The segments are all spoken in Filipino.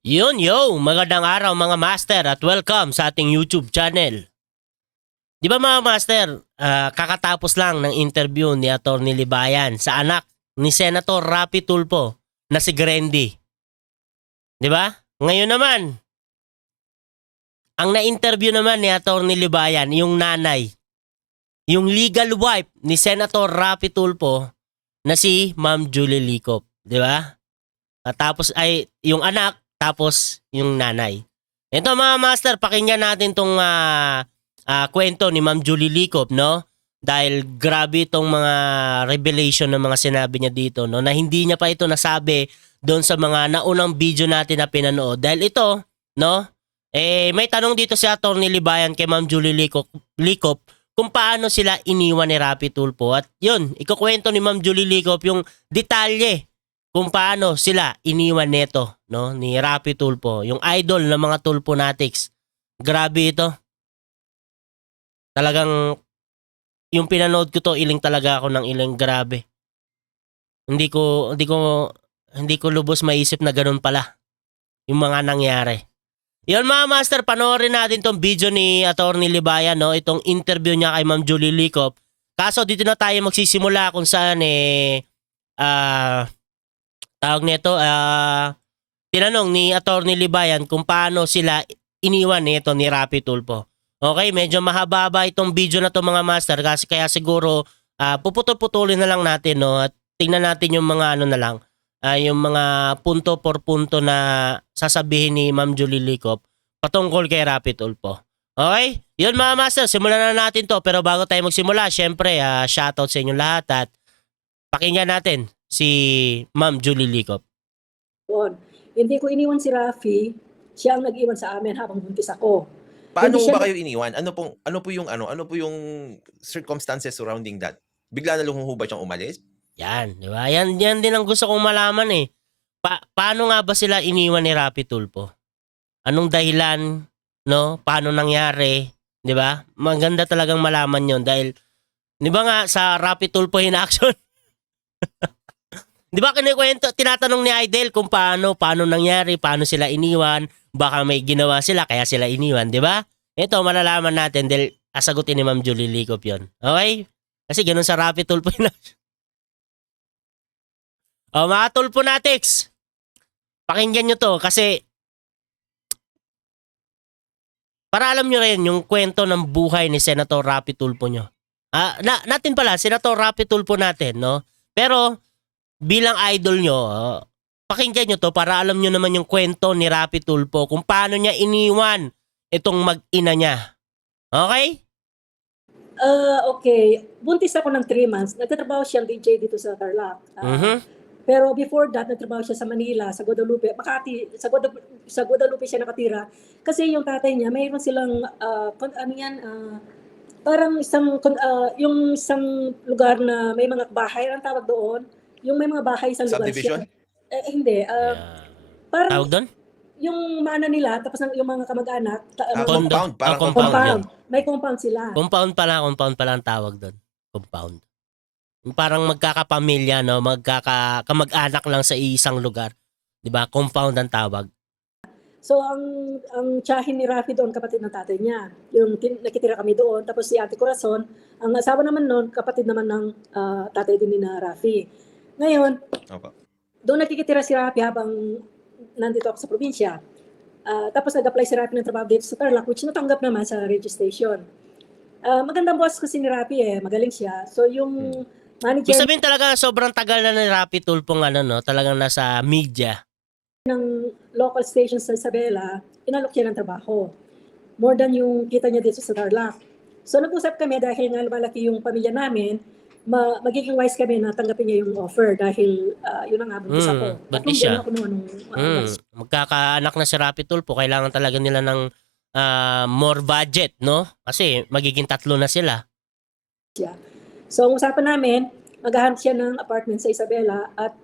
Magandang araw mga master at welcome sa ating YouTube channel. Di ba mga master, kakatapos lang ng interview ni Atty. Libayan sa anak ni Senator Rapi Tulfo na si Grendy. Di ba? Ngayon naman, ang na-interview naman ni Atty. Libayan, yung nanay, yung legal wife ni Senator Rapi Tulfo na si Ma'am Julie Licop. Di ba? Tapos ay yung anak, tapos yung nanay. Ito mga master, pakinggan natin tong kwento ni Ma'am Julie Licop, no? Dahil grabe itong mga revelation ng mga sinabi niya dito, no? Na hindi niya pa ito nasabi doon sa mga naunang video natin na pinanood. Dahil ito, no? May tanong dito si Atty. Libayan kay Ma'am Julie Licop kung paano sila iniwan ni Rapi Tulfo. At yun, ikukwento ni Ma'am Julie Licop yung detalye kung paano sila iniwan neto, no, ni Rapi Tulfo, yung idol ng mga Tulfonatics. Grabe ito. Talagang yung pinanood ko to, iling talaga ako ng iling, grabe. Hindi ko lubos maisip na ganun pala yung mga nangyari. Yun mga master, panoorin natin tong video ni Atty. Libayan, no, itong interview niya kay Ma'am Julie Licop. Kaso dito na tayo magsisimula kung saan tawag nito, tinanong ni Atty. Libayan kung paano sila iniwan nito ni Rapi Tulfo. Okay, medyo mahaba itong video na to mga master kasi kaya siguro puputol-putulin na lang natin, no, at tingnan natin yung mga ano na lang, yung mga punto por punto na sasabihin ni Ma'am Julie Licop patungkol kay Rapi Tulfo. Okay? Yun mga master, simulan na natin to, pero bago tayo magsimula, syempre shoutout sa inyo lahat at pakinggan natin si Ma'am Julie Licop. Hindi ko iniwan si Rafi, siya ang nag-iwan sa amin habang buntis ako. Paano ba kayo iniwan? Ano po yung circumstances surrounding that? Bigla na lang ho ba siyang umalis? Yan, di ba? Yan din ang gusto kong malaman eh. Paano nga ba sila iniwan ni Rapi Tulfo? Anong dahilan, no? Paano nangyari, di ba? Maganda talagang malaman 'yon dahil di ba nga sa Rapi Tulfo in action? Di ba kinikwento, tinatanong ni Idol kung paano nangyari, paano sila iniwan, baka may ginawa sila kaya sila iniwan, di ba? Ito, malalaman natin dahil sagutin ni Ma'am Julie Licop yun. Okay? Kasi ganun sa Rapi Tulfo na. Mga Tulfonatics, pakinggan nyo to kasi para alam nyo rin yung kwento ng buhay ni Senator Rapi Tulfo nyo. Natin pala, Senator Rapi Tulfo natin, no? Pero bilang idol nyo, pakinggan nyo to para alam nyo naman yung kwento ni Rapi Tulfo kung paano niya iniwan itong mag-ina niya. Okay? Okay. Buntis ako ng 3 months. Nagtatrabaho siyang DJ dito sa Tarlac. Pero before that, nagtrabaho siya sa Manila, sa Guadalupe. Makati, sa Guadalupe siya nakatira. Kasi yung tatay niya, mayroon silang, parang yung isang lugar na may mga bahay, ang tawag doon. Yung may mga bahay sa lugar Subdivision? siya. Hindi. Parang Tawag doon? yung mana nila, tapos yung mga kamag-anak. Compound. Parang compound. yun. May compound sila. Compound pala ang tawag doon. Compound. Parang magkakapamilya, no? Kamag-anak lang sa isang lugar. 'Di ba? Compound ang tawag. So ang tiyahin ni Rafi doon, kapatid ng tatay niya. Yung nakitira kami doon. Tapos si Ate Corazon, ang asawa naman noon, kapatid naman ng tatay din ni na Rafi. Ngayon, doon nakikitira si Rafi habang nandito ako sa probinsya. Tapos nag-apply si Rafi ng trabaho dito sa Tarlac, which natanggap naman sa radio station. Magandang boss kasi ni Rafi magaling siya. So yung manager... Ibig sabihin talaga sobrang tagal na ni Rapi Tulfo no? Talagang nasa media. Ng local station sa Isabela, inalok siya ng trabaho. More than yung kita niya dito sa Tarlac. So nag-usap kami dahil nga lumalaki yung pamilya namin, magiging wise kami na tanggapin niya yung offer dahil yun ang buntis ako. Buntis siya. Magkakaanak na si Rapi Tulfo, kailangan talaga nila ng more budget, no? Kasi magiging 3 na sila. So ang usapan namin, maghahanap siya ng apartment sa Isabela at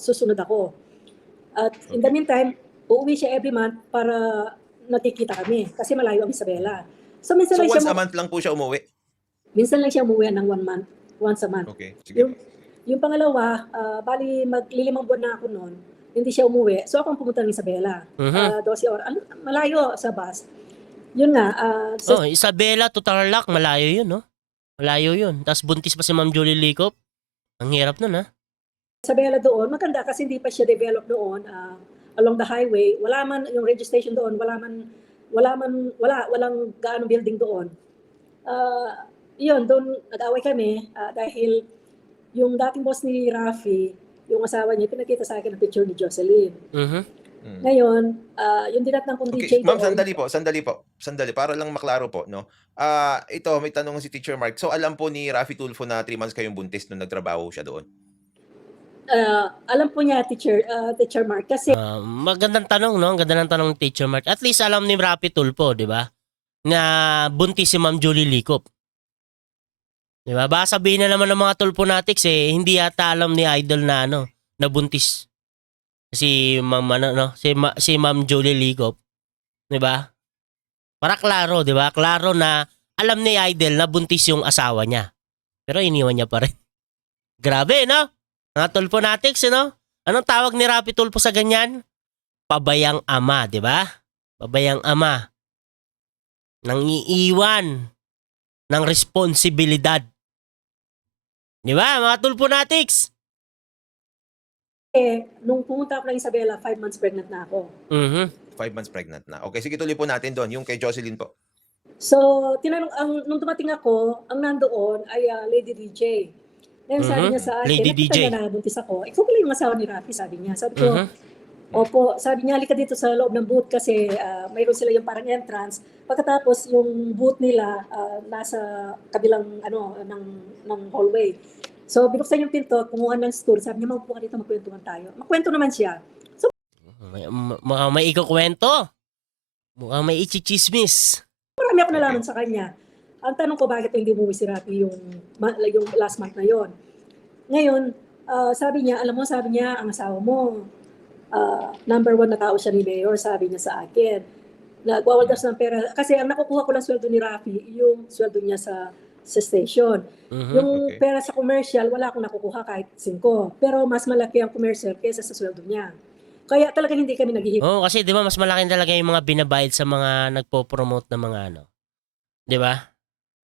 susunod ako. At in the meantime, uuwi siya every month para nakikita kami kasi malayo ang Isabela. So minsan once a month lang po siya umuwi? Minsan lang siya umuwi ng 1 month. Once a month. Okay, sige. Yung pangalawa, bali maglilimang buwan na ako noon. hindi siya umuwi. So ako ang pumunta ng Isabela. 12 oras. Malayo sa bus. Yun nga, Oh, Isabela to Tarlac, malayo yun, no? Malayo yun. Tapos buntis pa si Ma'am Julie Licop. Ang hirap nun, ha? Isabela doon, maganda kasi hindi pa siya develop doon along the highway. Wala man yung registration doon, walang gaano building doon. Yun, doon nag-away kami dahil yung dating boss ni Rafi, yung asawa niya, pinakita sa akin ang picture ni Jocelyn. Ngayon, yung dinatnang kong DJ Okay, ma'am, doon, sandali para lang maklaro po, no. Ito may tanong si Teacher Mark. So alam po ni Rafi Tulfo na 3 months kayong buntis nung nagtrabaho siya doon. alam po niya, Teacher Mark, kasi Magandang tanong, no? Ang ganda ng tanong ni Teacher Mark. At least alam ni Rapi Tulfo, di ba? Na buntis si Ma'am Julie Licop. Di ba? Baka sabihin na naman ng mga Tulfonatics hindi yata alam ni Idol na na buntis si Ma'am si Ma'am Julie Licop. Di ba? Para klaro, di ba? Klaro na alam ni Idol na buntis yung asawa niya. Pero iniwan niya pa rin. Grabe, no? Mga Tulfonatics, no? Anong tawag ni Rapi Tulfo sa ganyan? Pabayang ama, di ba? Pabayang ama. Nang iiwan ng responsibilidad. Di ba, mga Tulfonatics? nung pumunta ako ng Isabela, 5 months pregnant na ako. 5 months pregnant na. Okay, sige, tuloy po natin doon. Yung kay Jocelyn po. So, nung dumating ako, ang nandoon ay Lady DJ. Ngayon sabi niya sa akin, Lady nakita DJ. niya na buntis ako. Ikaw pala yung asawa ni Rafi, sabi niya. Sabi ko, opo, sabi niya, halika dito sa loob ng booth kasi mayroon sila yung parang entrance. Pagkatapos, yung booth nila nasa kabilang ng hallway. So, binuksan yung pinto, kumuha ng stool. Sabi niya, maupo ka dito, magkwentuhan tayo. Magkwento naman siya. So, Mukhang may ikukwento. Mukhang may ichichismis. marami ako nalaman sa kanya. Ang tanong ko, bakit hindi umuwi si Rafi yung last month na yon? Ngayon, sabi niya, ang asawa mo, number 1 na tao siya ni Mayor, sabi niya sa akin. Nagwawaldas ng pera. Kasi ang nakukuha ko ng sweldo ni Rafi, yung sweldo niya sa station. Yung Okay. pera sa commercial, wala akong nakukuha kahit 5. Pero mas malaki ang commercial kaysa sa sweldo niya. Kaya talaga hindi kami naghihiwalay. Oo, kasi 'di ba mas malaki talaga yung mga binabayad sa mga nagpo-promote ng mga 'Di ba?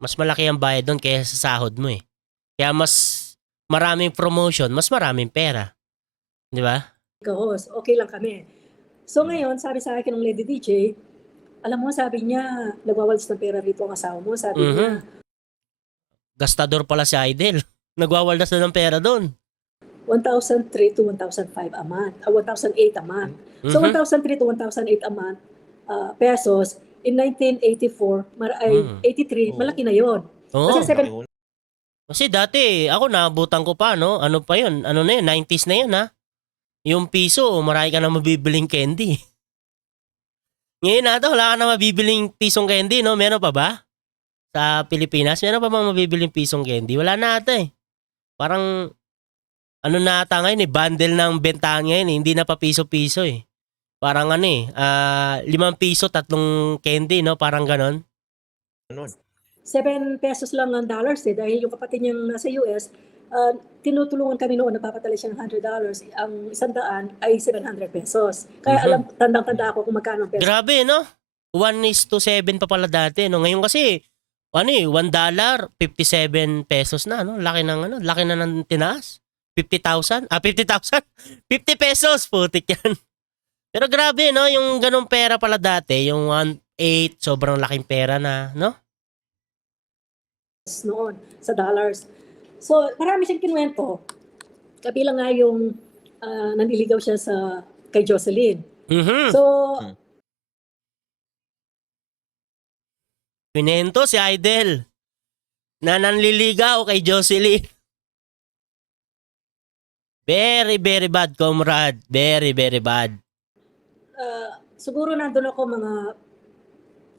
Mas malaki ang bayad doon kaysa sa sahod mo eh. Kaya mas maraming promotion, mas maraming pera. 'Di ba? Host, okay lang kami. So ngayon, sabi sa akin ng Lady DJ, alam mo, sabi niya, nagwawalis ng pera rito ang asawa mo, sabi niya. Gastador pala si Idol. Nagwawaldas na ng pera doon. 1,003 to 1,005 a month, 1,008 a month. So 1,003 to 1,008 a month pesos in 1984, 83, malaki na yon. Oo. Kasi Kasi dati, ako naabutan ko pa, no? Ano pa yun? Ano na yun? 90s na yun, ha? Yung piso, marami ka na mabibiling candy. Ngayon nato, wala ka na mabibiling pisong candy, no? Meron pa ba? Sa Pilipinas, meron pa ba mabibiling pisong candy? Wala na ata eh. Parang, ano na ata ngayon eh, bundle ng bentahan ngayon eh. Hindi na pa piso-piso eh. Parang 5 piso, 3 candy, no? Parang ganon. 7 pesos lang ang dollars dahil yung kapatid niyang nasa US, tinutulungan kami noon, nagpapatala siya ng $100. Ang 100 ay 700 pesos. Kaya tandang-tanda ako kung magkano ang peso. Grabe, no? 1:7 pa pala dati, no? Ngayon kasi, $1, 57 pesos na, no? Laki na ng tinaas. 50,000? 50,000? 50 pesos, putik yan. Pero grabe, no? Yung ganong pera pala dati, yung 1.8, sobrang laking pera na, no? Noon sa dollars. So, marami siyang kinuwento. Kabilang nga yung nanliligaw siya kay Jocelyn. So, Pinento si Idol na nanliligaw kay Jocelyn. Very, very bad, comrade. Very, very bad. siguro nandun ako mga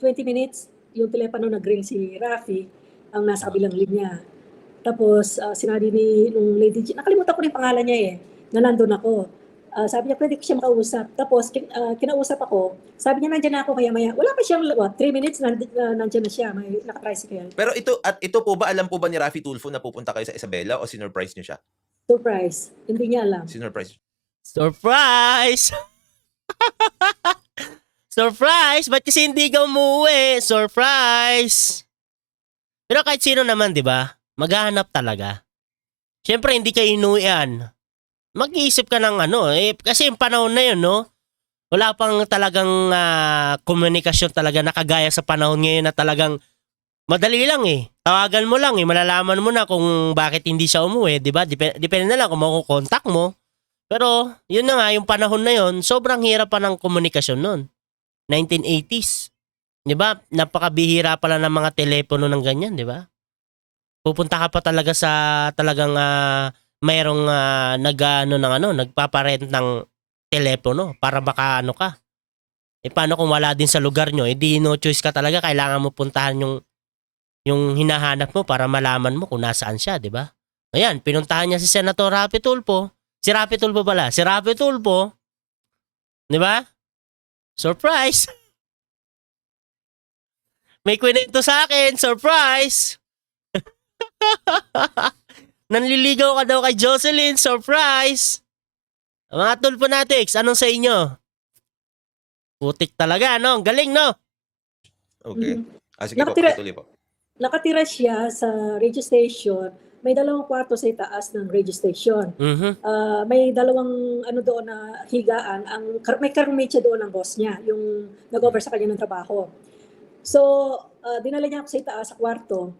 20 minutes. Yung telepono nag-ring si Rafi, ang nasa kabilang linya. Tapos, sinabi nung Lady G, nakalimutan ko yung pangalan niya na nandun ako. Sabi niya, pwede ko siya makausap. Tapos, kinausap ako. Sabi niya, nandiyan na ako maya-maya. Wala pa siyang, 3 minutes, nandiyan na siya. May nakatricycle. Pero ito po ba, alam po ba ni Rafi Tulfo na pupunta kayo sa Isabela o sinurprise niyo siya? Surprise. Hindi niya alam. Sinurprise. Surprise! Surprise! Ba't kasi hindi ka umuwi? Surprise! Pero kahit sino naman, di ba? Maghahanap talaga. Siyempre, hindi ka inuwian. Mag-iisip ka ng ano. Kasi yung panahon na yun, no? Wala pang talagang komunikasyon talaga na kagaya sa panahon ngayon na talagang madali lang eh. Tawagan mo lang eh. Malalaman mo na kung bakit hindi siya umuwi, di ba? Depende na lang kung makukontak mo. Pero, yun na nga, yung panahon na yun, sobrang hirap pa ng komunikasyon nun. 1980s. Di ba? Napakabihira pala ng mga telepono ng ganyan, di ba? Pupunta ka pa talaga sa talagang mayroong nagpaparent ng telepono para baka ano ka. Paano kung wala din sa lugar nyo? Di no choice ka talaga. Kailangan mo puntahan yung hinahanap mo para malaman mo kung nasaan siya, di ba? Ayan, pinuntahan niya si Senator Rapi Tulfo. Si Rapi Tulfo pala. Si Rapi Tulfo, di ba? Surprise! May kwento sa akin. Surprise! Nanliligaw ka daw kay Jocelyn. Surprise! Mga Tulfonatics, anong sa inyo? Putik talaga, no? Galing, no? Okay. Mhm. Sige po, Nakatira- patuloy po. Nakatira siya sa radio station. May 2 kwarto sa itaas ng radio station. Mhm. May 2 ano doon na higaan. May karumate siya doon ang boss niya, yung nag-over sa kanya ng trabaho. So, dinala niya ako sa itaas sa kwarto.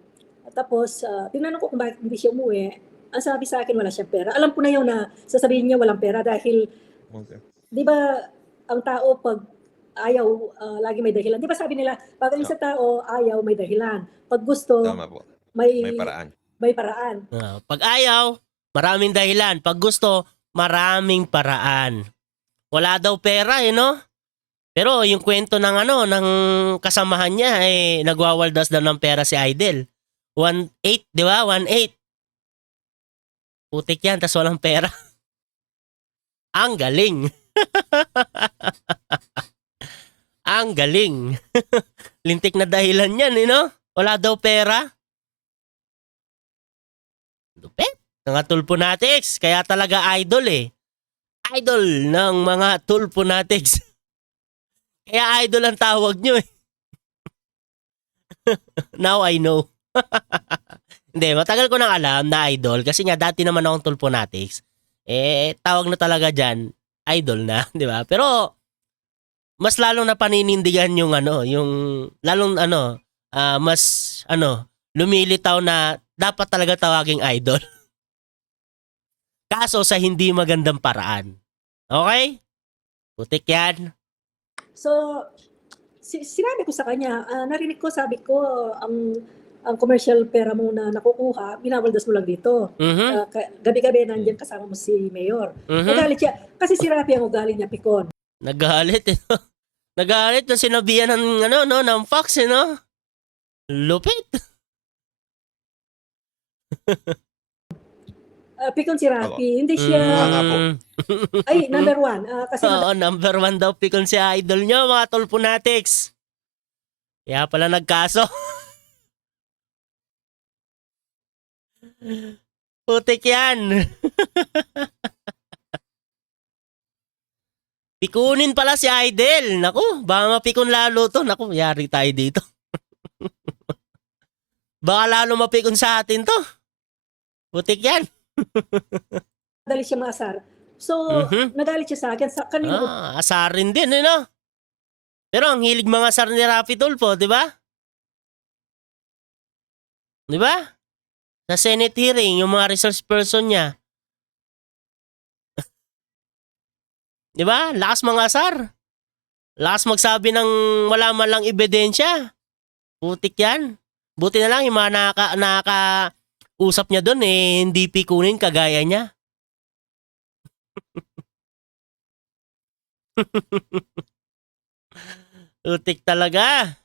Tapos, tinanong ko kung bakit hindi siya umuwi. Ang sabi sa akin, wala siyang pera. Alam ko na yun na sasabihin niya walang pera dahil, Okay. di ba, ang tao pag ayaw, lagi may dahilan. Di ba sabi nila, pag ang sa tao, ayaw, may dahilan. Pag gusto, Tama po. may May paraan. may paraan. Pag ayaw, maraming dahilan. Pag gusto, maraming paraan. Wala daw pera, no? Pero yung kwento ng ng kasamahan niya, nagwawaldas daw ng pera si Idol. 1.8, di ba? 1.8. Putik yan, tas walang pera. Ang galing. Ang galing. Lintik na dahilan yan, no? Wala daw pera. Lupit. Mga Tulfonatics. Kaya talaga idol eh. Idol ng mga Tulfonatics. Kaya idol ang tawag nyo eh. Now I know. Hindi, matagal ko nang alam na idol. Kasi nga dati naman akong Tulfonatics. Tawag na talaga dyan, idol na. Di ba? Pero, mas lalong na paninindigan yung yung lalong mas lumilitaw na dapat talaga tawaging idol. Kaso sa hindi magandang paraan. Okay? Putik yan. So, sinabi ko sa kanya, narinig ko, sabi ko, ang commercial pera mo na nakukuha, binawaldas mo lang dito. Mhm. Gabi-gabi nandiyan kasama mo si Mayor. Mhm. Nagalit siya. Kasi si Rafi ang ugali niya, pikon. Nagalit eh. No? Nagalit na sinabihan ng ng Fox no? Lupit. Pikon si Rafi. Hindi siya, nga po. ay, number 1. Kasi Oo, number 1 daw pikon si idol nyo, mga Tulfonatics. Kaya pala nagkaso. Putik yan. Pikunin pala si Idol. Naku, baka mapikon lalo to. Naku, yari tayo dito. Baka lalo mapikon sa atin to. Putik yan. madali siya maasar. So, Mhm. nagalit siya sa akin. Sa kanino ko Asarin din, no? Pero ang hilig mga asar ni Rapi Tulfo, di ba? Di ba? Sa Senate hearing, yung mga resource person niya. Di ba? Lakas mga asar. Lakas magsabi ng wala man lang ebidensya. Putik yan. Buti na lang yung mga nakaka-usap niya doon hindi pikunin kagaya niya. Putik talaga.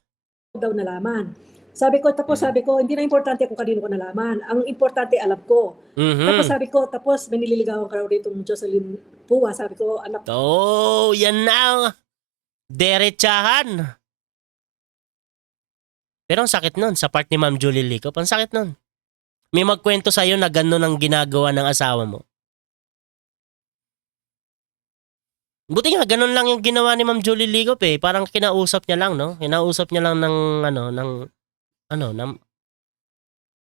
daw nalaman. Sabi ko, hindi na importante kung kanino ko nalaman. Ang importante, alam ko. Tapos Mhm. sabi ko, may nililigawan ka raw dito ng Jocelyn Pua. Sabi ko, anak, Oh, yan na ang derechahan. Pero ang sakit nun sa part ni Ma'am Julie Licop. Ang sakit nun. May magkwento sa'yo na gano'n ang ginagawa ng asawa mo. Buti nga, ganun lang yung ginawa ni Ma'am Julie Ligop eh. Parang kinausap niya lang, no? Kinausap niya lang ng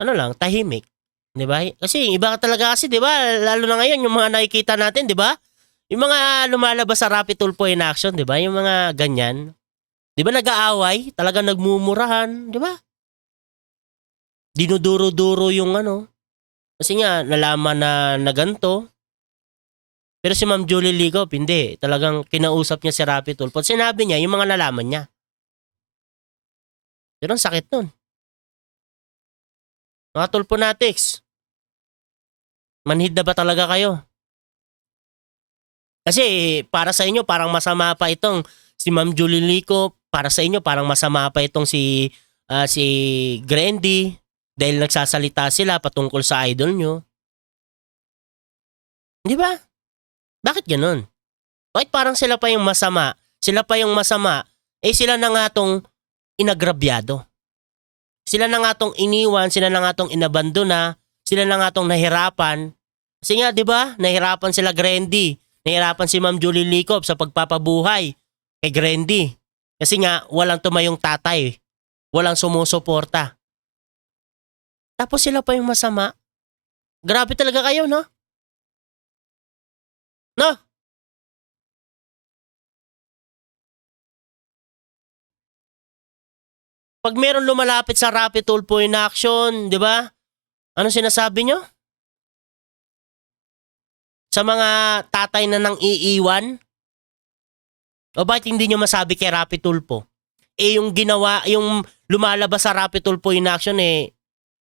lang, tahimik. Di ba? Kasi iba talaga kasi, di ba? Lalo na ngayon, yung mga nakikita natin, di ba? Yung mga lumalabas sa Rapi Tulfo in action, di ba? Yung mga ganyan. Di ba nag-aaway? Talagang nagmumurahan, di ba? Dinuduro-duro yung Kasi nga, nalaman na ganito. Pero si Ma'am Julie Ligop, hindi. Talagang kinausap niya si Rapi Tulfo. At sinabi niya, yung mga nalaman niya. Pero ang sakit nun. Mga Tulfonatics, manhid na ba talaga kayo? Kasi para sa inyo, parang masama pa itong si Ma'am Julie Ligop. Para sa inyo, parang masama pa itong si Grandy. Dahil nagsasalita sila patungkol sa idol nyo. Di ba? Bakit ganun? Bakit parang sila pa yung masama? Sila pa yung masama. Eh sila na nga tong inagrabyado. Sila na nga tong iniwan, sila na nga tong inabandona, sila na nga tong nahirapan. Kasi nga, di ba? Nahirapan sila Grandy. Nahirapan si Ma'am Julie Ligop sa pagpapabuhay kay Grandy. Kasi nga, walang tumayong tatay. Walang sumusuporta. Tapos sila pa yung masama. Grabe talaga kayo, no? No? Pag meron lumalapit sa Rapi Tulfo in action, di ba? Ano sinasabi nyo? Sa mga tatay na nang iiwan? O bakit hindi nyo masabi kay Rapi Tulfo? Eh yung ginawa, yung lumalabas sa Rapi Tulfo in action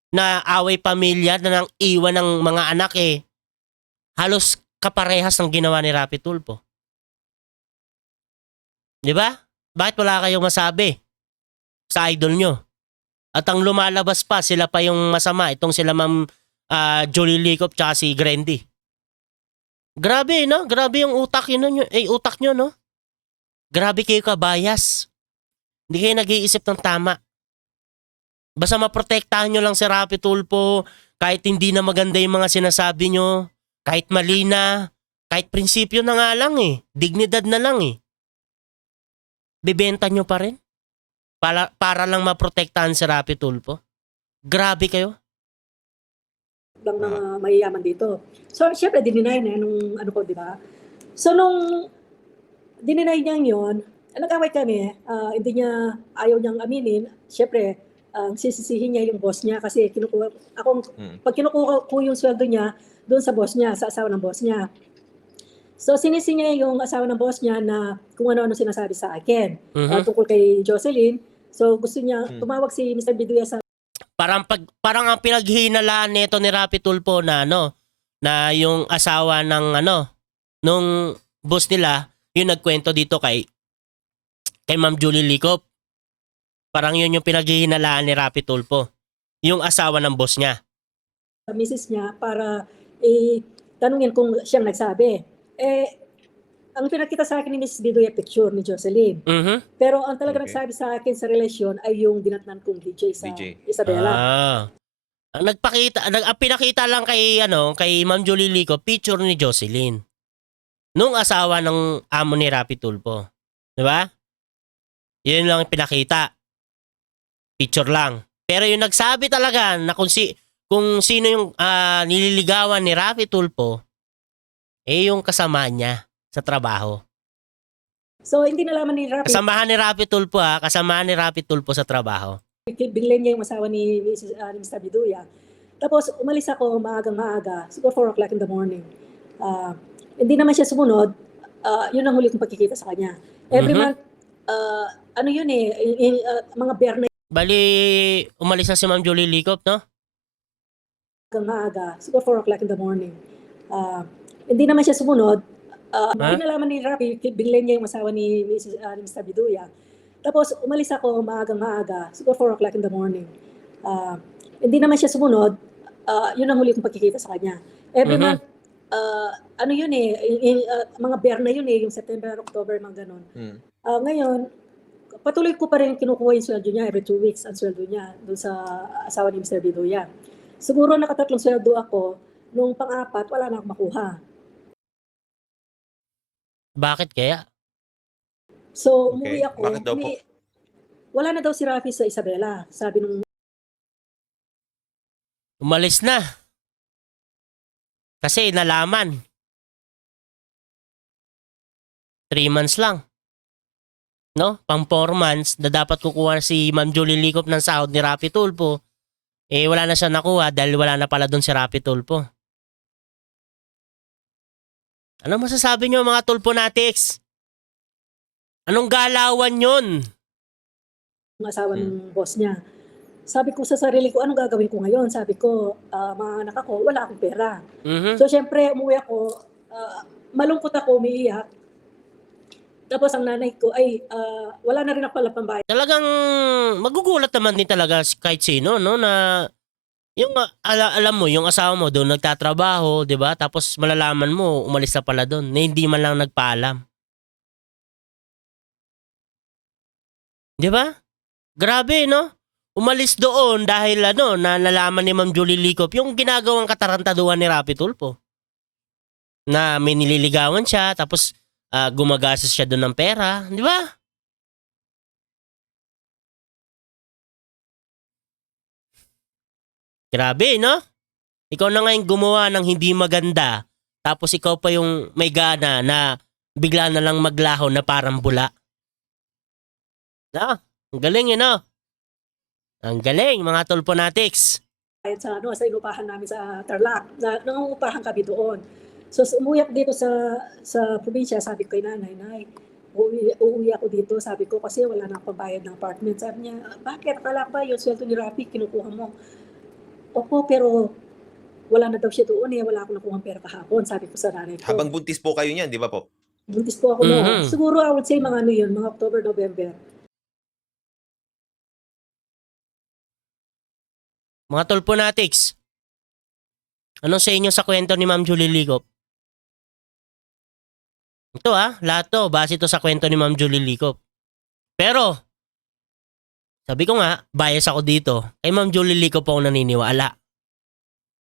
na away pamilya na nang iwan ng mga anak halos kaparehas ng ginawa ni Rapi Tulfo. Di ba? Bakit wala kayong masabi sa idol nyo? At ang lumalabas pa, sila pa yung masama. Itong sila Ma'am Julie Ligop tsaka si Grandy. Grabe, no? Grabe yung utak utak nyo, no? Grabe kayo ka-bias. Hindi kayo nag-iisip ng tama. Basta maprotektahan nyo lang si Rapi Tulfo, kahit hindi na maganda yung mga sinasabi nyo, kahit mali na, kahit prinsipyo na nga lang dignidad na lang Bibenta nyo pa rin? Para lang maprotektahan si Rapi Tulfo? Grabe kayo. Lang mga mayayaman dito. So, syempre, dininay na nung di ba? So, nung dininay niya yun, nag-away kami, hindi niya, ayaw niyang aminin, syempre, sisisihin niya yung boss niya kasi pag kinukuha ko yung sweldo niya, doon sa boss niya, sa asawa ng boss niya. So, sinisi niya yung asawa ng boss niya na kung ano-ano sinasabi sa akin tungkol kay Jocelyn. So, gusto niya, tumawag si Mr. Biduya sa Parang ang pinaghihinalaan nito ni Rapi Tulfo na na yung asawa ng nung boss nila, yung nagkwento dito kay Ma'am Julie Ligop. Parang yun yung pinaghihinalaan ni Rapi Tulfo. Yung asawa ng boss niya. misis niya para tanungin kung siyang nagsabi. Ang pinakita sa akin ni Mrs. Biduya picture ni Jocelyn. Pero ang talaga nagsabi sa akin sa relasyon ay yung dinatnan kong DJ sa Isabela. Ang pinakita lang kay Ma'am Julie Ligop, picture ni Jocelyn. Nung asawa ng amo ni Rapi Tulfo. 'Di ba? Yun lang ang pinakita. Picture lang. Pero yung nagsabi talaga na kung sino yung nililigawan ni Rapi Tulfo, yung kasama niya sa trabaho. So, hindi nalaman ni Rapi. Kasamahan ni Rapi Tulfo kasamahan ni Rapi Tulfo sa trabaho. Binilin niya yung asawa ni Mr. Biduya. Tapos, umalis ako maaga, siguro 4 o'clock in the morning. Hindi naman siya sumunod. Yun ang huli kong pagkikita sa kanya. Every month, mga bear na Bali, umalis na si Ma'am Julie Ligop, no? maaga, siguro 4 o'clock in the morning. Hindi naman siya sumunod. Hindi nalaman ni Rapi, binilin niya yung asawa ni Mr. Biduya. Tapos, umalis ako maaga, siguro 4 o'clock in the morning. Hindi naman siya sumunod. Yun ang huli kong pagkikita sa kanya. Every month, mga bear na yun yung September, October, mga ganun. Ngayon, patuloy ko pa rin kinukuha yung sweldo niya every 2 weeks ang sweldo niya doon sa asawa ni Mr. Biduya. Siguro nakatatlong sweldo ako, nung pang-apat, wala na akong makuha. Bakit kaya? So, Okay. umuwi ako, Bakit daw po? wala na daw si Rafi sa Isabela, sabi nung Umalis na. Kasi nalaman. 3 months lang. No? Pang 4 months na dapat kukuha si Ma'am Julie Licop ng sahod ni Rafi Tulfo. Eh wala na siya nakuha dahil wala na pala doon si Rafi Tulfo. Ano masasabi niyo mga Tulfonatics? Anong galawan yun? asawa ng boss niya. Sabi ko sa sarili ko, anong gagawin ko ngayon? Sabi ko, mga anak ako, wala akong pera. Mhm. So, syempre, umuwi ako, malungkot ako, umiiyak. Tapos ang nanay ko ay wala na rin ako pala pambayad. Talagang magugulat naman din talaga kahit sino, no, na yung alam mo, yung asawa mo doon nagtatrabaho, 'di ba? Tapos malalaman mo umalis na pala doon, na hindi man lang nagpaalam. 'Di ba? Grabe, no? Umalis doon dahil ano, na nalaman ni Ma'am Julie Licop yung ginagawang katarantaduhan ni Rapi Tulfo. Na may nililigawan siya, tapos gumagastos siya doon ng pera, 'di ba? Grabe, no? Ikaw na ngayon gumawa ng hindi maganda, tapos ikaw pa yung may gana na bigla na lang maglaho na parang bula. Ang galing yun, no? Ang galing, mga Tulfonatics. Sa inupahan namin sa Tarlac. Nangungupahan kami doon. So, umuwi ako dito sa probinsya, sabi ko kay nanay, uuwi ako dito, sabi ko, kasi wala na akong pambayad ng apartment. Sabi niya, bakit? Akala ko ba yung sweldo ni Rafi, kinukuha mo? Opo, pero wala na daw siya doon wala akong nakuhang pera kahapon, sabi ko sa nanay ko. Habang buntis po kayo niyan, di ba po? Buntis po ako noon. Mhm. Siguro I would say mga ano yun, mga October, November. Mga Tulfonatics, anong sa inyo sa kwento ni Ma'am Julie Licop? Ito lahat to, base to sa kwento ni Ma'am Julie Licop. Pero, sabi ko nga, bias ako dito. Kay Ma'am Julie Licop ako naniniwala.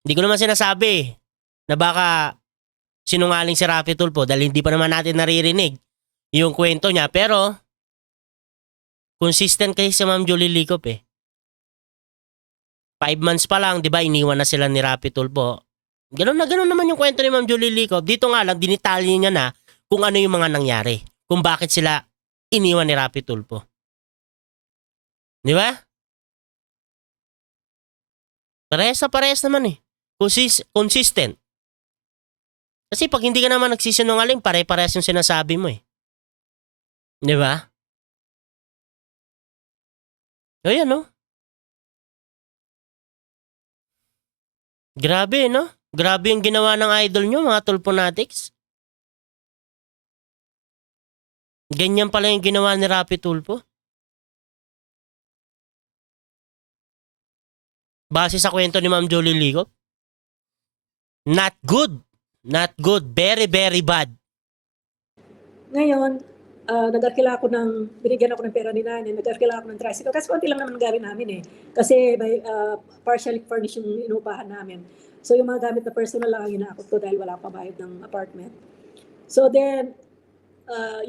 Hindi ko naman sinasabi na baka sinungaling si Rafi Tulfo dahil hindi pa naman natin naririnig yung kwento niya. Pero, consistent kasi si Ma'am Julie Licop 5 months pa lang, di ba, iniwan na sila ni Rafi Tulfo. Ganun naman yung kwento ni Ma'am Julie Licop. Dito nga lang, dinitalye niya na kung ano yung mga nangyari. Kung bakit sila iniwan ni Rafi Tulfo. Di ba? Parehas naman consistent. Kasi pag hindi ka naman nagsisinungaling, pare-parehas yung sinasabi mo Di ba? O yan, no? Grabe, no? Grabe yung ginawa ng idol nyo, mga Tulfonatics. Ganyan pala yung ginawa ni Rafi Tulfo. Base sa kwento ni Ma'am Julie Licop. Not good. Not good. Very, very bad. Ngayon, nag-arkila ako binigyan ako ng pera ni nanay, nag-arkila ako ng tricycle. Kasi konti lang naman gamit namin Kasi may partially furnished yung inupahan namin. So yung mga gamit na personal lang ang inaakot ko dahil wala akong pabayad ng apartment. So then,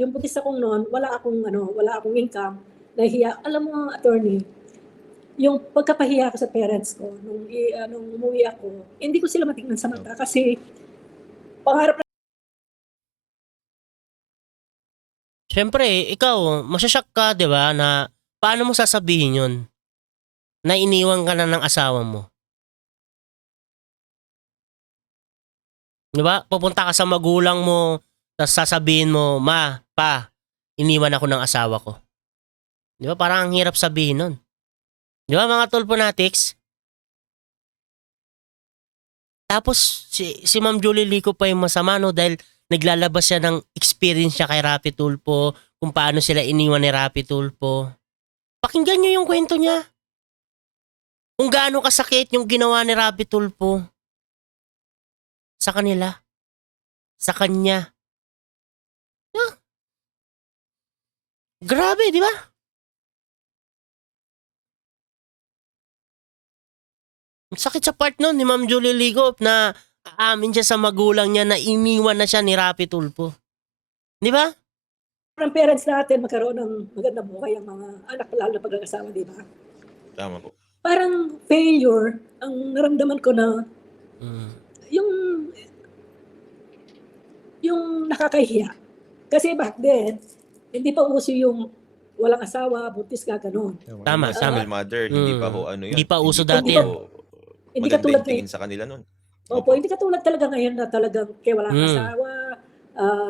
yung buntis akong noon, wala akong income. Nahihiya. Alam mo, attorney, yung pagkapahiya ko sa parents ko, nung umuwi ako, hindi ko sila matignan sa mata kasi pangarap. Siyempre, ikaw, masyashock ka, di ba, na paano mo sasabihin yun? Na iniwan ka na ng asawa mo. Di ba? Pupunta ka sa magulang mo, tapos sasabihin mo, ma, pa, iniwan ako ng asawa ko. Di ba? Parang ang hirap sabihin nun. Di ba, mga Tulfonatics? Tapos, si Ma'am Julie Licop pa yung masama, no? Dahil naglalabas siya ng experience niya kay Rafi Tulfo, kung paano sila iniwan ni Rafi Tulfo. Pakinggan niyo yung kwento niya. Kung gaano kasakit yung ginawa ni Rafi Tulfo sa kanila. Sa kanya. Grabe, di ba? Ang sakit sa part nun ni Ma'am Julie Licop na aamin siya sa magulang niya na iniwan na siya ni Rafi Tulfo. Di ba? Ang parents natin magkaroon ng magandang buhay ang mga anak, lalo na pag-aasawa, di ba? Tama po. Parang failure ang naramdaman ko na Mm. yung nakakahiya. Kasi back then, hindi pa uso yung walang asawa, buntis ka, gano'n. Tama, Yung tama. single mother, hindi pa ho ano Hindi yun. pa uso Hindi pa dati Hindi yan. pa, ho hindi maganda katulad yung tingin sa kanila nun. opo, hindi katulad talaga ngayon na talagang kaya wala kang Mm. asawa,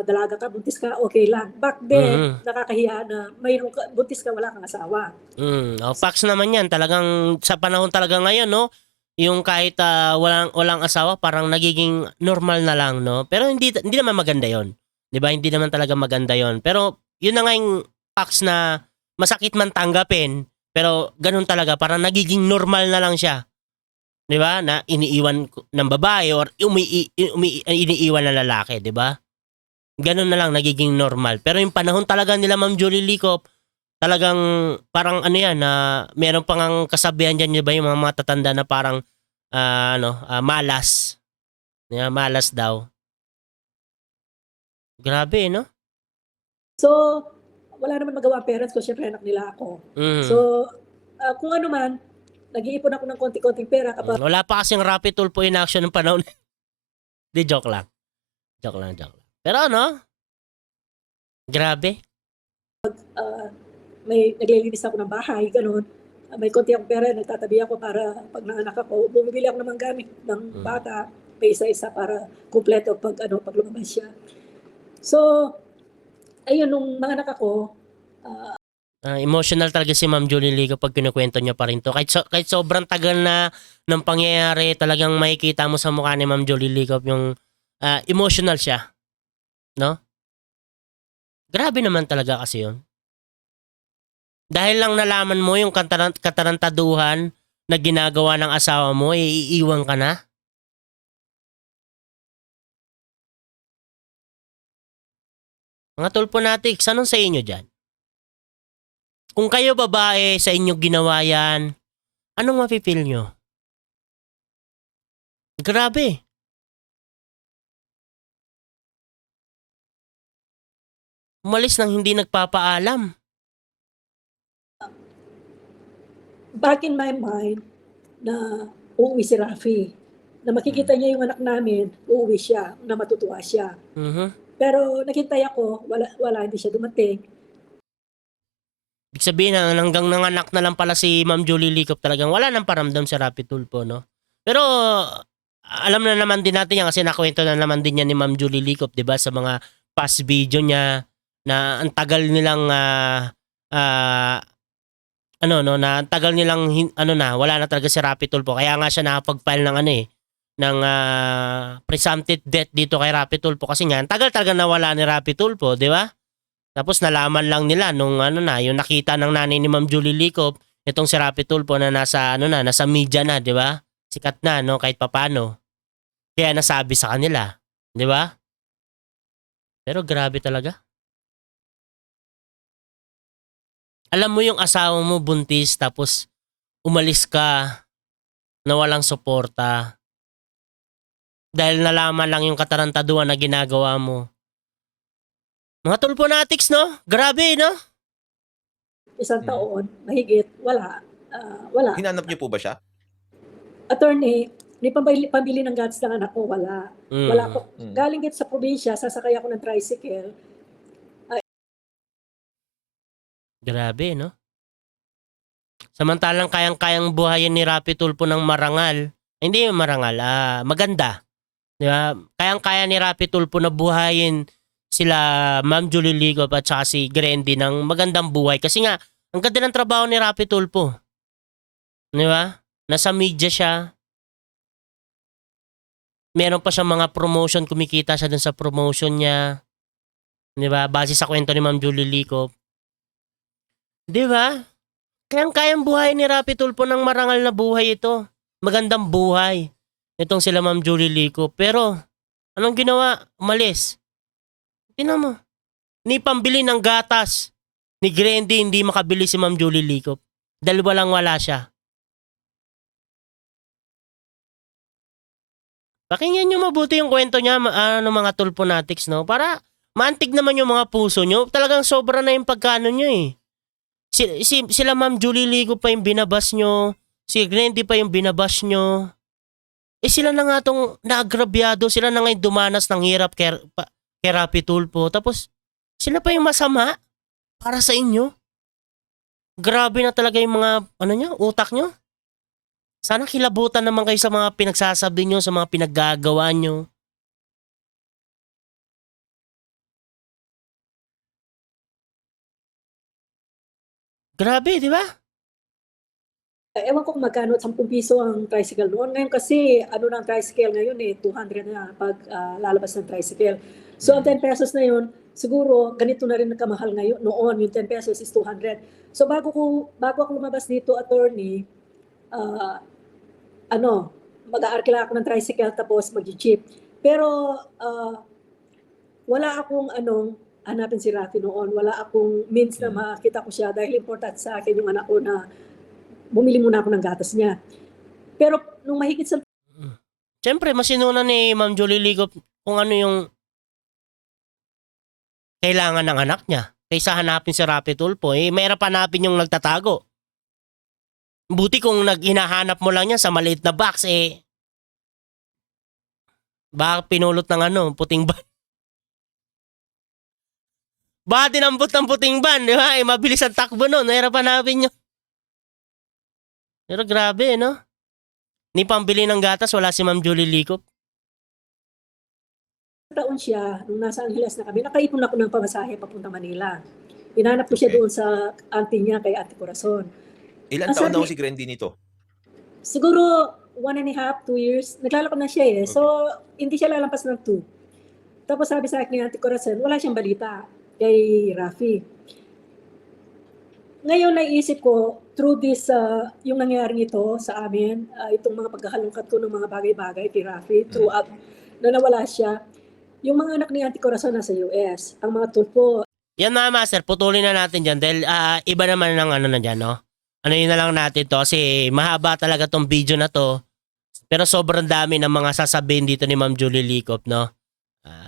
dalaga ka, buntis ka, okay lang. Back then, nakakahiya na mayroon ka, buntis ka, wala kang asawa. Facts naman yan. Talagang sa panahon talaga ngayon, no? Yung kahit walang asawa, parang nagiging normal na lang, no? Pero hindi naman maganda yon. 'Di ba? Hindi naman talaga maganda yon. Pero yun na nga yung facts na masakit man tanggapin, pero ganun talaga, parang nagiging normal na lang siya. 'Di ba? Na iniiwan ng babae or iniiwan ng lalaki, 'di ba? Ganun na lang nagiging normal. Pero yung panahon talaga nila Ma'am Julie Licop, talagang parang ano yan na meron pang ang kasabihan diyan, 'di ba, yung mga matatanda na parang malas. Yeah, malas daw. Grabe, no? So, wala naman magawa ang parents ko, syempre anak nila ako. So, kung ano man, nag-iipon ako ng konti-konting pera kapag Wala pa kasing Rapid Tulfo in action ng panahon. Di, joke lang. Joke lang. Pero ano? Grabe. may naglilinis ako ng bahay, gano'n. May konti akong pera, nagtatabi ako para pag nanganak ako, bumibili ako ng mga gamit ng bata, may isa-isa para kumpleto pag lumabas siya. So, ayun, nung nanganak ako, Emotional talaga si Ma'am Julie Ligo pag kinukwento niya pa rin to. Kahit sobrang tagal na ng pangyayari, talagang makikita mo sa mukha ni Ma'am Julie Ligo yung emotional siya. No? Grabe naman talaga kasi yun. Dahil lang nalaman mo yung katarantaduhan na ginagawa ng asawa mo, iiwan ka na? Mga tulponatics, anong sa inyo dyan? Kung kayo babae, sa inyo ginawa yan, anong mapipil nyo? Grabe. Umalis nang hindi nagpapaalam. back in my mind, na uuwi si Rafi. Na makikita niya yung anak namin, uuwi siya, na matutuwa siya. Pero nakintay ako, wala, hindi siya dumating. Ibig sabihin na hanggang nanganak na lang pala si Ma'am Julie Licop, talagang wala nang paramdam sa Rapid Tulfo, no? Pero alam na naman din natin yan kasi nakwento na naman din yan ni Ma'am Julie Licop, 'di ba, sa mga past video niya na ang tagal nilang na ang tagal nilang wala na talaga si Rapid Tulfo. Kaya nga siya nakapag-file ng ng presumptive death dito kay Rapid Tulfo kasi nga ang tagal talaga nawala ni Rapid Tulfo, 'di ba? Tapos nalaman lang nila nung yung nakita ng nanay ni Ma'am Julie Licop, itong si Rapid Tulfo na nasa media na, 'di ba? Sikat na, no, kahit papano. Kaya nasabi sa kanila, 'di ba? Pero grabe talaga. Alam mo yung asawa mo buntis tapos umalis ka na walang suporta dahil nalaman lang yung katarantaduhan na ginagawa mo. Mga tulponatics, no? Grabe, no? Isang taon, mahigit, wala. Wala. Hinanap niyo po ba siya? Attorney, may pambili ng gatas ng anak ko, wala. Wala po. Galing dito sa probinsya, sasakay ako ng tricycle. Grabe, no? Samantalang kayang-kayang buhayin ni Rapid Tulfo ng marangal. Hindi marangal, maganda. Di ba? Kayang-kaya ni Rapid Tulfo na buhayin sila Ma'am Julie Licop at saka si Grendy ng magandang buhay. Kasi nga, ang ganda ng trabaho ni Rapid Tulfo. Di ba? Nasa media siya. Meron pa siyang mga promotion, kumikita siya dun sa promotion niya. Di ba? Base sa kwento ni Ma'am Julie Licop. Di ba? Kayang-kayang buhay ni Rapid Tulfo ng marangal na buhay ito. Magandang buhay. Itong sila Ma'am Julie Licop. Pero, anong ginawa? Umalis. Tingnan mo. Ni pambili ng gatas ni Grendy, hindi makabili si Ma'am Julie Licop. Dahil wala siya. Pakinggan nyo mabuti yung kwento niya, mga tulponatics, no? Para Maantig naman yung mga puso nyo. Talagang sobra na yung pagkano nyo eh. Sila Ma'am Julie Ligo pa yung binabas nyo. Si Glendy pa yung binabas nyo. Eh sila na nga tong naagrabyado. Sila na nga yung dumanas ng hirap kay Rapi Tulfo. Tapos sila pa yung masama para sa inyo. Grabe na talaga yung mga utak nyo. Sana kilabutan naman kayo sa mga pinagsasabi nyo, sa mga pinaggagawa nyo. Grabe, di ba? Ewan ko kung magkano, 10 piso ang tricycle noon. Ngayon kasi, ano na ang tricycle ngayon 200 na pag lalabas ng tricycle. So, ang 10 pesos na yun, siguro, ganito na rin kamahal ngayon. Noon, yung 10 pesos is 200. So, bago ako lumabas dito, attorney, mag-aarkila ako ng tricycle tapos mag-jeep. Pero, wala akong hanapin si Rafi noon. Wala akong means na makita ko siya dahil important sa akin yung anak ko na bumili muna ako ng gatas niya. Pero nung mahigit sa... Siyempre, masinuna ni Ma'am Julie Ligo kung ano yung kailangan ng anak niya. Kaysa hanapin si Rapi Tulfo, mahirap hanapin yung nagtatago. Buti kung hinahanap mo lang niya sa maliit na box, baka pinulot ng puting ban. Baka tinambot ng puting ban, di ba? Mabilis ang takbo nun. Mahirap hanapin nyo. Pero grabe, no? Ni pambili ng gatas, wala si Ma'am Julie Ligo. Taon siya, nung nasa Angeles na kami, nakaipon ako ng pamasahe papunta Manila. Pinanap ko siya doon sa auntie niya, kay Ate Corazon. Ilan taon na si Glendy nito? Siguro 1.5, 2 years. Naglalako na siya eh. So, hindi siya lalampas ng 2. Tapos sabi sa akin ni Ate Corazon, wala siyang balita kay Rafi. Ngayon naisip ko, through this, yung nangyari nito sa amin, itong mga paghahalungkat ko ng mga bagay-bagay kay Rafi, throughout, na nawala siya, yung mga anak ni Ate Corazon nasa US, ang mga Tulfo. Yan mga master, putulin na natin dyan dahil iba naman ng na dyan, no? Ano yun na lang natin to kasi mahaba talaga tong video na to. Pero sobrang dami ng mga sasabihin dito ni Ma'am Julie Ligo, no?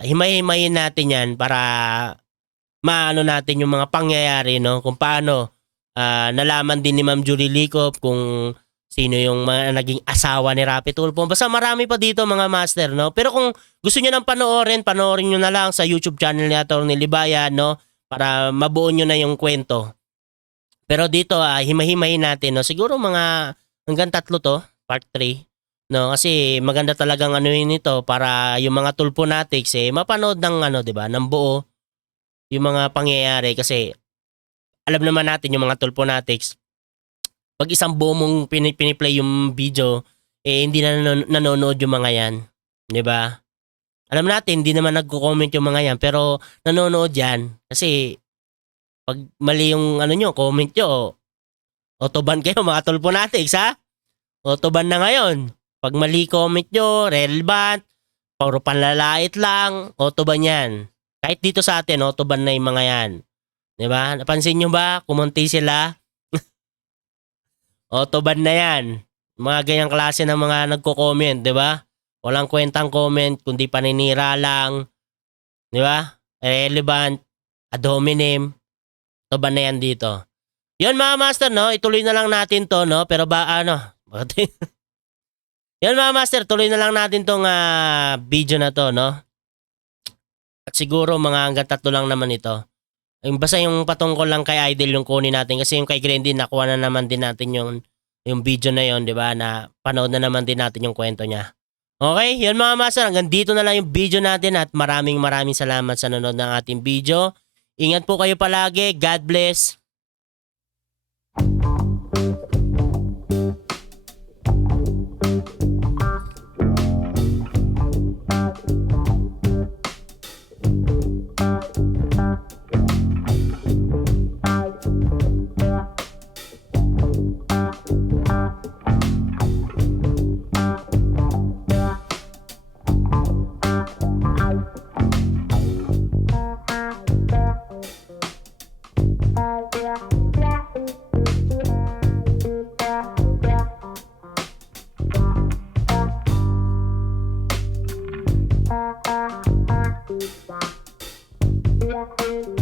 Himay-himayin natin yan para maano natin yung mga pangyayari, no? Kung paano nalaman din ni Ma'am Julie Ligo kung sino yung mga naging asawa ni Rapi Tulfo. Basta marami pa dito mga master, no? Pero kung gusto niyo nang panoorin nyo na lang sa YouTube channel ni Atty. Libayan, no? Para mabuo nyo na yung kwento. Pero dito, himahimayin natin, no? Siguro mga hanggang 3 to, part 3. No, kasi maganda talagang yun ito para yung mga Tulfonatics mapanood ng di ba, ng buo yung mga pangyayari kasi alam naman natin yung mga Tulfonatics pag isang buo mong piniplay yung video hindi na nanonood yung mga yan, di ba? Alam natin hindi naman nagko-comment yung mga yan pero nanonood yan kasi pag mali yung nyo, comment nyo autoban kayo mga Tulfonatics, ha? Autoban na ngayon. Pag mali comment nyo, relevant, puro panlalait lang, autoban yan. Kahit dito sa atin, autoban na yung mga yan. Diba? Napansin nyo ba? Kumunti sila. Autoban na yan. Mga ganyang klase ng mga nagko-comment, diba? Walang kwentang comment, kundi paninira lang. Diba? Relevant, ad hominem. Autoban na yan dito. Yun mga master, no? Ituloy na lang natin to, no? Pero yan mga master, tuloy na lang natin tong video na to, no? At siguro mga hanggang 3 lang naman ito. Basta yung patungkol lang kay Idol yung kunin natin kasi yung kay Glendy nakuha na naman din natin yung video na yon, di ba? Na panood na naman din natin yung kwento niya. Okay, yun mga master, hanggang dito na lang yung video natin at maraming salamat sa nanonood ng ating video. Ingat po kayo palagi. God bless. Rafi.